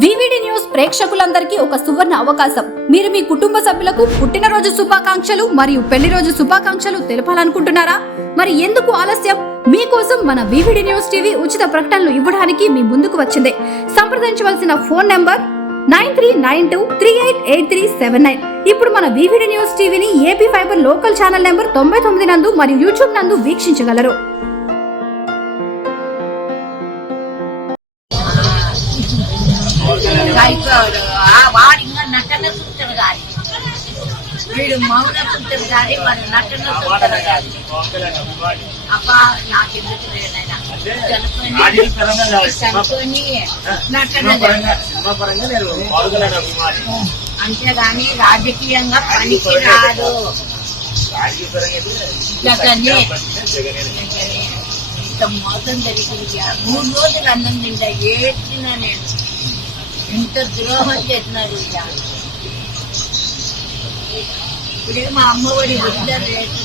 VVD news ప్రేక్షకులందరికీ ఒక సువర్ణ అవకాశం. మీరు మీ కుటుంబ సభ్యులకు పుట్టినరోజు శుభాకాంక్షలు మరియు పెళ్లి రోజు శుభాకాంక్షలు తెలపాలనుకుంటున్నారా? మరి ఎందుకు ఆలస్యం? మీకోసం మన వివిడి న్యూస్ టీవీ ఉచిత ప్రకటనలు ఇవ్వడానికి మీ ముందుకు వచ్చింది. సంప్రదించవలసిన ఫోన్ నంబర్ 9392388379. ఇప్పుడు మన వివిడి న్యూస్ టీవీని AP fibre local channel number 99 నందు మరియు యూట్యూబ్ నందు వీక్షించగలరు. వాడు ఇంకా నటన చూస్తారు కానీ వీడు మౌన చూస్తారు కానీ వాడు నటన చూస్తారు కానీ అబ్బా నాకెందుకు లేదైనా చనుకొని నటన అంతేగాని రాజకీయంగా పనికి రాదు. జగనే ఇంత మోసం జరిగింది. 3 రోజులు అన్నం తింటా ఏడ్చినా నేను. ఇంత ద్రోహం చేసినారు. ఇప్పుడే మా అమ్మఒడి వృద్ధ రేటు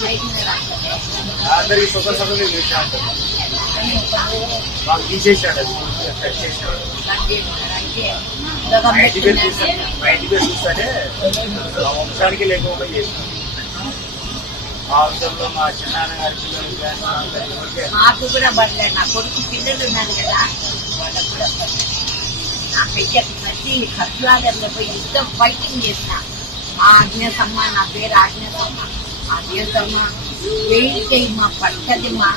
మాకు కూడా పడలేదు. నా కొడుకు పిల్లలు ఉన్నారు కదా, వాళ్ళకు కూడా నాకైతే ప్రతి ఖర్చులాగర్లో పోయి యుద్ధం ఫైటింగ్ చేసిన. మా ఆజ్ఞసమ్మ, నా పేరు ఆజ్ఞసమ్మ. ఆజ్ఞసమ్మ వెయిట్ మా పడుతుంది. మా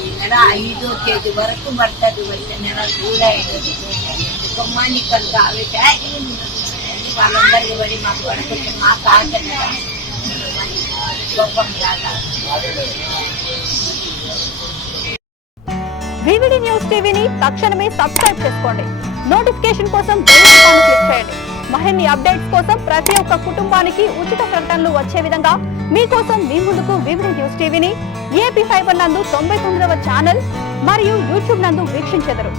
ఈ నెల 5వ తేదీ వరకు పడుతుంది. వచ్చే నెల జూలై 5 కుమ్మాన్ని కనుక అవి వాళ్ళందరికీ పడి మాకు పడుతుంది. మా కాక గొప్పం కాదా. వివిడి న్యూస్ టీవీని తక్షణమే సబ్స్క్రైబ్ చేసుకోండి. నోటిఫికేషన్ కోసం బెల్ ఐకాన్ క్లిక్ చేయండి. మరిన్ని అప్డేట్స్ కోసం ప్రతి ఒక్క కుటుంబానికి ఉచిత ప్రకటనలు వచ్చే విధంగా మీకోసం మీ ముందుకు వివిడి న్యూస్ టీవీని ఏపీ ఫైబర్ నందు 99వ ఛానల్ మరియు యూట్యూబ్ నందు వీక్షించెదరు.